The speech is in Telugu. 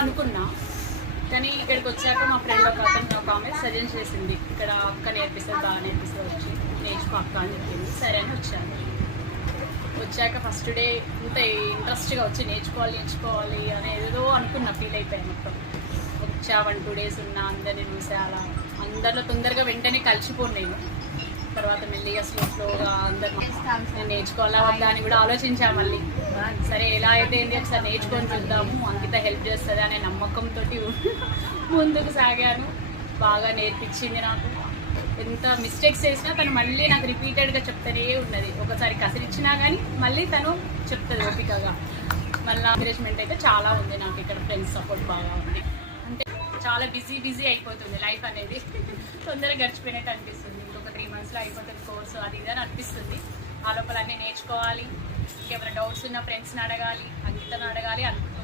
అనుకున్నా. కానీ ఇక్కడికి వచ్చాక మా ఫ్రెండ్ ఒక ఆమె సజెస్ట్ చేసింది, ఇక్కడ అక్క నేర్పిస్తుంది, బాగా నేర్పిస్తుంది, వచ్చి నేర్చుకో అక్క అని చెప్పింది. సరే అని వచ్చాను. వచ్చాక ఫస్ట్ డే ఇంత ఇంట్రెస్ట్గా వచ్చి నేర్చుకోవాలి అనేదో అనుకున్నా, ఫీల్ అయిపోయాను మొత్తం. వచ్చా 1-2 days ఉన్నా, అందరినీ చూసా, అలా అందరిలో తొందరగా వెంటనే కలిసిపోను నేను. తర్వాత మెల్లిగా స్లోగా అందరు నేను నేర్చుకోవాలా వద్దా అని కూడా ఆలోచించా. మళ్ళీ సరే ఎలా అయితే ఏంటి ఒకసారి నేర్చుకొని చూద్దాము, అంకిత హెల్ప్ చేస్తుంది అనే నమ్మకంతో ముందుకు సాగాను. బాగా నేర్పించింది నాకు. ఎంత మిస్టేక్స్ చేసినా తను మళ్ళీ నాకు రిపీటెడ్గా చెప్తూనే ఉన్నది. ఒకసారి కసిరిచ్చినా కానీ మళ్ళీ తను చెప్తుంది ఓపికగా. మళ్ళీ ఎంకరేజ్మెంట్ అయితే చాలా ఉంది నాకు. ఇక్కడ ఫ్రెండ్స్ సపోర్ట్ బాగా ఉంది. అంటే చాలా బిజీ అయిపోతుంది లైఫ్ అనేది, తొందరగా గడిచిపోయినట్టు అనిపిస్తుంది. ఇంకొక 3 monthsలో అయిపోతుంది కోర్సు, అది ఇదని అనిపిస్తుంది. ఆ లోపల అన్నీ నేర్చుకోవాలి. ఇంకేమైనా డౌట్స్ ఉన్న ఫ్రెండ్స్ని అడగాలి, అంకితను అడగాలి అనుకుంటున్నాను.